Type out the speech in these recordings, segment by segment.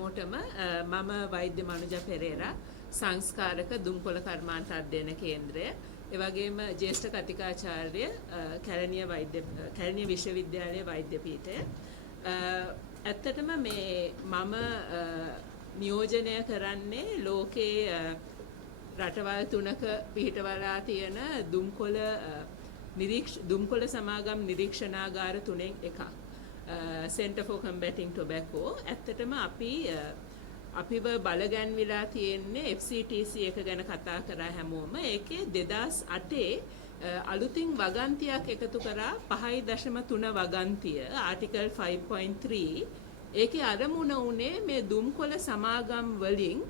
හැමෝටම මම වෛද්‍ය මනුජා පෙරේරා සංස්කාරක දුම්කොළ කර්මාන්ත අධ්‍යයන කේන්ද්‍රය ඒ වගේම ජ්‍යෙෂ්ඨ කතිකාචාර්ය කැලණිය විශ්වවිද්‍යාලයේ වෛද්‍ය පීඨය ඇත්තටම මේ මම නියෝජනය කරන්නේ ලෝකයේ රටවල් තුනක පිහිටවලා තියෙන දුම්කොළ සමාගම් නිරීක්ෂණාගාර තුනෙන් එකක්. Center for Combating Tobacco ඇත්තටම අපිව බලගන්විලා තියෙන්නේ FCTC එක ගැන කතා කරා හැමෝම. ඒකේ 2008 අලුතින් වගන්තියක් එකතු කරා 5.3 වගන්තිය ආටිකල් 5.3. ඒකේ අරමුණ උනේ මේ දුම්කොළ සමාගම් වලින්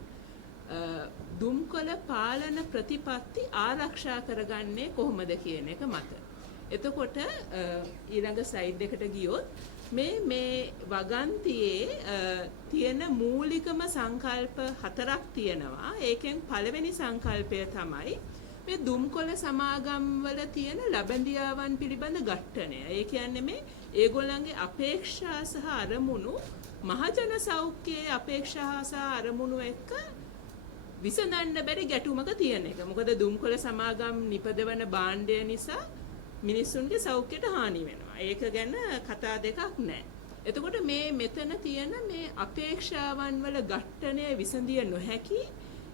දුම්කොළ පාලන ප්‍රතිපත්ති ආරක්ෂා කරගන්නේ කොහොමද කියන එක මත. එතකොට ඊළඟ ස්ලයිඩ් එකට ගියොත් මේ වගන්තියේ තියෙන මූලිකම සංකල්ප 4ක් තියෙනවා. ඒකෙන් පළවෙනි සංකල්පය තමයි මේ දුම්කොළ සමාගම් වල තියෙන ලබැඳියාවන් පිළිබඳ ඝට්ටනය. ඒ කියන්නේ මේ ඒගොල්ලන්ගේ අපේක්ෂා සහ අරමුණු මහජන සෞඛ්‍යයේ අපේක්ෂා සහ අරමුණු එක්ක විසඳන්න බැරි ගැටුමක තියෙන එක. මොකද දුම්කොළ සමාගම් නිපදවන භාණ්ඩය නිසා මිනිස්සුන්ගේ සෞඛ්‍යයට හානි වෙනවා. ඒක ගැන කතා දෙකක් නැහැ. එතකොට මෙතන තියෙන මේ අපේක්ෂාවන් වල ඝට්ටනය විසඳිය නොහැකි.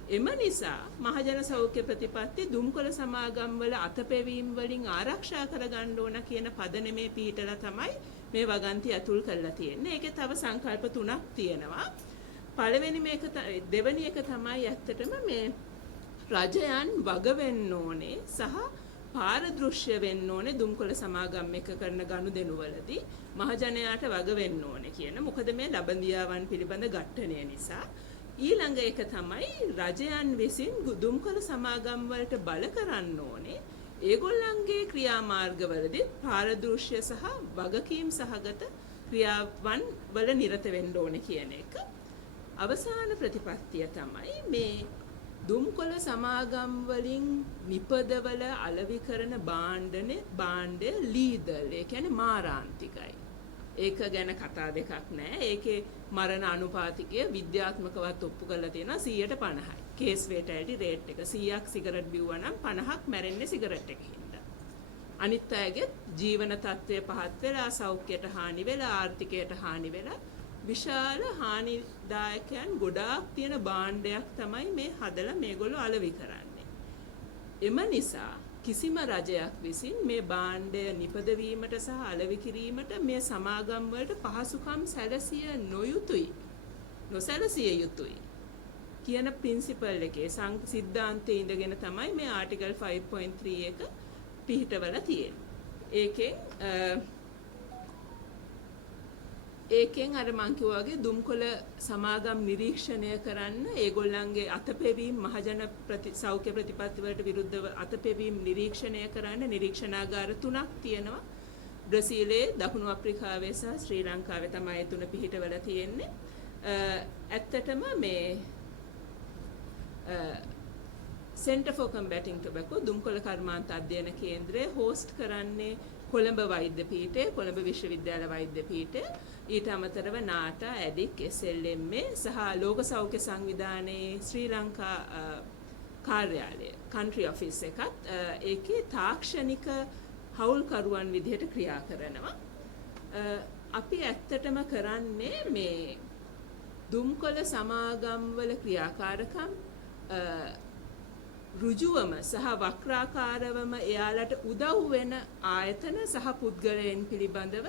එම නිසා මහජන සෞඛ්‍ය ප්‍රතිපත්ති දුම්කොළ සමාගම් වල අතපෙවීම් වලින් ආරක්ෂා කරගන්න ඕන කියන පදනමේ පිහිටලා තමයි මේ වගන්ති අතුල් කරලා තියෙන්නේ. ඒකේ තව සංකල්ප 3ක් තියෙනවා. දෙවෙනි එක තමයි ඇත්තටම මේ රජයන් වග වෙන්න ඕනේ සහ පාරදෘශ්‍ය වෙන්න ඕනේ දුම්කොළ සමාගම් එක කරන ගනුදෙනුවලදී මහජනයාට වග වෙන්න ඕනේ කියන. මොකද මේ ලබඳියාවන් පිළිබඳ ඝට්ටනය නිසා. ඊළඟ එක තමයි රජයන් විසින් දුම්කොළ සමාගම් වලට බල කරන්න ඕනේ ඒගොල්ලන්ගේ ක්‍රියාමාර්ගවලදී පාරදෘශ්‍ය සහ වගකීම් සහගත ක්‍රියාවන් වල නිරත වෙන්න ඕනේ කියන එක. අවසාන ප්‍රතිපත්තිය තමයි මේ දුම්කොළ සමාගම් වලින් නිපදවල අලෙවි කරන භාණ්ඩය ලීදල්. ඒ කියන්නේ මාරාන්තිකයි. ඒක ගැන කතා දෙකක් නැහැ. ඒකේ මරණ අනුපාතිකය විද්‍යාත්මකවත් ඔප්පු කරලා තියෙනවා 150යි. කේස් ෆේටැලිටි රේට් එක 100ක් සිගරට් බිව්වා නම් 50ක් මැරෙන්නේ සිගරට් එකකින්ද. අනිත් අයගේ ජීවන තත්ත්වය පහත් වෙලා සෞඛ්‍යයට හානි වෙලා ආර්ථිකයට හානි වෙලා විශාල හානිදායකයන් ගොඩාක් තියෙන භාණ්ඩයක් තමයි මේ හදලා මේගොල්ලෝ අලෙවි කරන්නේ. එම නිසා කිසිම රජයක් විසින් මේ භාණ්ඩය නිපදවීමට සහ අලෙවි කිරීමට මේ සමාගම් වලට පහසුකම් නොසැලසිය යුතුයි කියන ප්‍රින්සිපල් එකේ සිද්ධාන්තයේ ඉඳගෙන තමයි මේ ආටිකල් 5.3 එක පිහිටවලා තියෙන්නේ. ඒකෙන් අර මං කිව්වා වගේ දුම්කොළ සමාගම් නිරීක්ෂණය කරන්න ඒගොල්ලන්ගේ අතපෙවීම් මහජන සෞඛ්‍ය ප්‍රතිපත්ති වලට විරුද්ධව අතපෙවීම් නිරීක්ෂණය කරන්න නිරීක්ෂණාගාර 3ක් තියෙනවා. බ්‍රසීලයේ, දකුණු අප්‍රිකාවේ සහ ශ්‍රී ලංකාවේ තමයි ඒ 3 පිහිටවලා තියෙන්නේ. ඇත්තටම මේ Center for Combating Tobacco දුම්කොළ කර්මාන්ත අධ්‍යයන කේන්ද්‍රය හෝස්ට් කරන්නේ කොළඹ වෛද්‍ය පීඨය, කොළඹ විශ්වවිද්‍යාල වෛද්‍ය පීඨය, ඊට අමතරව නාටා, ඇඩික්, SLMA සහ ලෝක සෞඛ්‍ය සංවිධානයේ ශ්‍රී ලංකා කාර්යාලය, country office එකත් ඒකේ තාක්ෂණික හවුල්කරුවන් විදිහට ක්‍රියා කරනවා. අපි ඇත්තටම කරන්නේ මේ දුම්කොළ සමාගම් වල ක්‍රියාකාරකම් ඍජුවම සහ වක්‍රාකාරවම එයාලට උදව් වෙන ආයතන සහ පුද්ගලයන් පිළිබඳව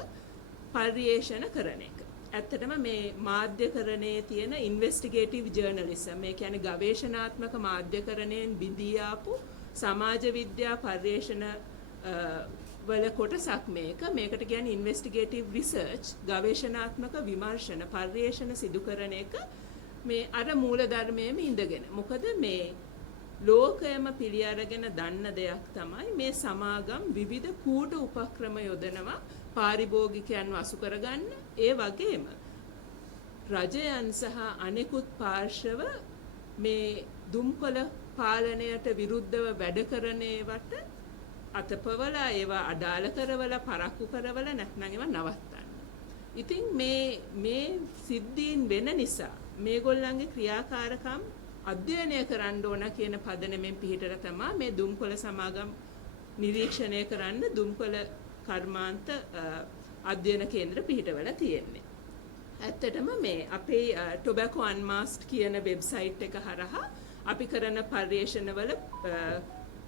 පර්යේෂණ කරන එක. ඇත්තටම මේ මාධ්‍යකරණයේ තියෙන ඉන්වෙස්ටිගේටිව් ජර්නලිසම්, ඒ කියන්නේ ගවේෂණාත්මක මාධ්‍යකරණයෙන් බිඳී ආපු සමාජ විද්‍යා පර්යේෂණ වල කොටසක් මේකට කියන්නේ ඉන්වෙස්ටිගේටිව් රිසර්ච්, ගවේෂණාත්මක විමර්ශන පර්යේෂණ සිදු කරන එක මේ අර මූලධර්මයේම ඉඳගෙන. මොකද මේ ලෝකයම පිළි අරගෙන දන්න දෙයක් තමයි මේ සමාගම් විවිධ කූට උපක්‍රම යොදනවා පාරිභෝගිකයන්ව අසු කරගන්න. ඒ වගේම රජයන් සහ අනෙකුත් පාර්ශව මේ දුම්කොළ පාලනයට විරුද්ධව වැඩ කරන ඒවට අතපවලා ඒවා අඩාල කරවලා පරක්කු කරවලා නැත්නම් ඒවා නවත්තන්න. ඉතින් මේ සිද්ධීන් වෙන නිසා මේගොල්ලන්ගේ ක්‍රියාකාරකම් අධ්‍යයනය කරන්න ඕන කියන පදනමෙන් පිහිටලා තමයි මේ දුම්කොළ සමාගම් නිරීක්ෂණය කරන්න දුම්කොළ කර්මාන්ත අධ්‍යයන කේන්ද්‍ර පිහිටවලා තියෙන්නේ. ඇත්තටම මේ අපේ Tobacco Unmasked කියන වෙබ්සයිට් එක හරහා අපි කරන පර්යේෂණවල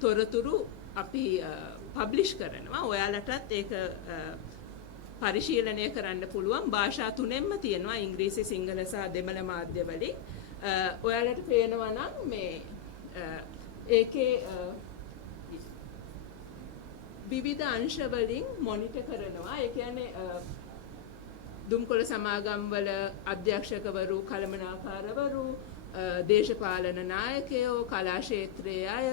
තොරතුරු අපි පබ්ලිෂ් කරනවා. ඔයාලටත් ඒක පරිශීලනය කරන්න පුළුවන්. භාෂා තුනෙන්ම තියෙනවා, ඉංග්‍රීසි, සිංහල සහ දෙමළ මාධ්‍ය වලින්. ඔයාලට පේනවා නම් මේ ඒකේ විවිධ අංශ වලින් මොනිටර් කරනවා. ඒ කියන්නේ දුම්කොළ සමාගම් වල අධ්‍යක්ෂකවරු, කළමනාකාරවරු, දේශපාලන නායකයෝ, කලා ක්ෂේත්‍රයේ අය,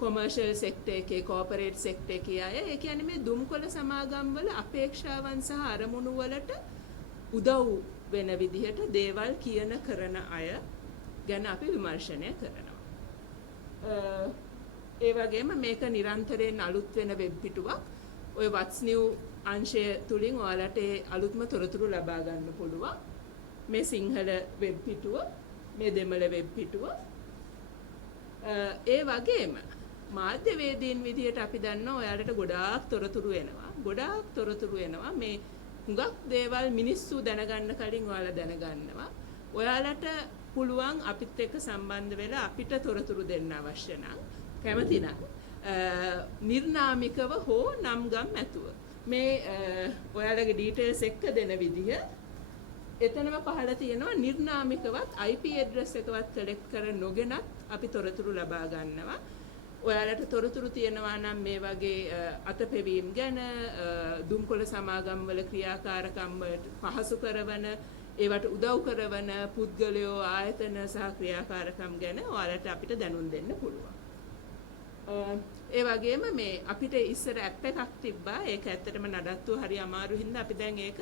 කොමර්ෂල් සෙක්ටර් එකේ, කෝපරේට් සෙක්ටර් එකේ අය. ඒ කියන්නේ මේ දුම්කොළ සමාගම් වල අපේක්ෂාවන් සහ අරමුණු වලට උදව් වෙන විදිහට දේවල් කියන කරන අය ගැන අපි විමර්ශනය කරනවා. ඒ වගේම මේක නිරන්තරයෙන් අලුත් වෙන වෙබ් පිටුවක්. ඔය What's New අංශය තුලින් ඔයාලට ඒ අලුත්ම තොරතුරු ලබා ගන්න පුළුවන්. මේ සිංහල වෙබ් පිටුව, මේ දෙමළ වෙබ් පිටුව. ඒ වගේම මාධ්‍යවේදීන් විදියට අපි දන්නවා ඔයාලට ගොඩාක් තොරතුරු එනවා. මේ හුඟක් දේවල් මිනිස්සු දැනගන්න කලින් ඔයාලා දැනගන්නවා. ඔයාලට පුළුවන් අපිත් එක්ක සම්බන්ධ වෙලා අපිට තොරතුරු දෙන්න අවශ්‍ය නම්, කැමති නම් නිර්නාමිකව හෝ නම් ගම් ඇතුව මේ ඔයාලගේ ඩීටේල්ස් එක්ක දෙන විදිහ එතනම පහළ තියෙනවා. නිර්නාමිකවත් IP ඇඩ්‍රස් එකවත් කලෙක්ට් කර නොගෙනත් අපි තොරතුරු ලබා ගන්නවා. ඔයාලට තොරතුරු තියෙනවා නම් මේ වගේ අතපෙවීම් ගැන, දුම්කොළ සමාගම් වල ක්‍රියාකාරකම් වලට පහසු කරවන, ඒවට උදව් කරවන පුද්ගලයෝ, ආයතන සහ ක්‍රියාකාරකම් ගැන ඔයාලට අපිට දැනුම් දෙන්න පුළුවන්. ඒ වගේම මේ අපිට ඉස්සර ඇප් එකක් තිබ්බා. ඒක ඇත්තටම නඩත්තුව හරි අමාරු හින්දා අපි දැන් ඒක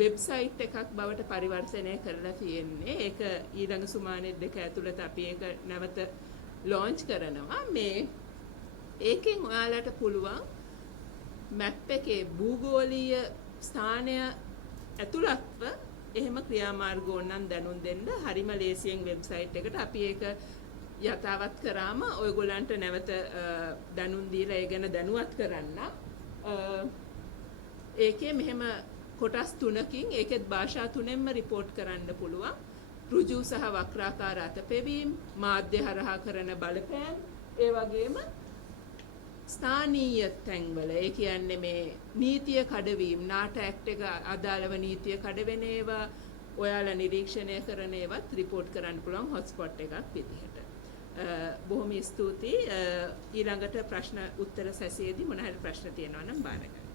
වෙබ්සයිට් එකක් බවට පරිවර්තනය කරලා තියෙන්නේ. ඒක ඊළඟ සුමානේ 2 ඇතුළත අපි ඒක නැවත ලොන්ච් කරනවා. මේ ඒකෙන් ඔයාලට පුළුවන් මැප් එකේ භූගෝලීය ස්ථානය ඇතුළත්ව එහෙම ක්‍රියාමාර්ග ඕනනම් දැනුම් දෙන්න හරිම ලේසියෙන් වෙබ්සයිට් එකට අපි ඒක යථාවත් කරාම ඔයගොල්ලන්ට නැවත දැනුම් දීලා ඒ ගැන දැනුවත් කරන්න. ඒකේ මෙහෙම කොටස් 3කින් ඒකෙත් භාෂා 3ෙන්ම රිපෝට් කරන්න පුළුවන්. ඍජු සහ වක්‍රාකාර අතපෙවීම්, මාධ්‍ය හරහා කරන බලපෑම්, ඒ වගේම ස්ථානීය තැන්වල, ඒ කියන්නේ මේ නීතිය කඩවීම, නාට ඇක්ට් එක අදාළව නීතිය කඩවෙන ඒවා ඔයාලා නිරීක්ෂණය කරන ඒවත් රිපෝට් කරන්න පුළුවන් හොට්ස්පොට් එකක් විදිහට. බොහොම ස්තුතියි. ඊළඟට ප්‍රශ්න උත්තර සැසියේදී මොන හරි ප්‍රශ්න තියෙනවා නම් බාර ගන්න.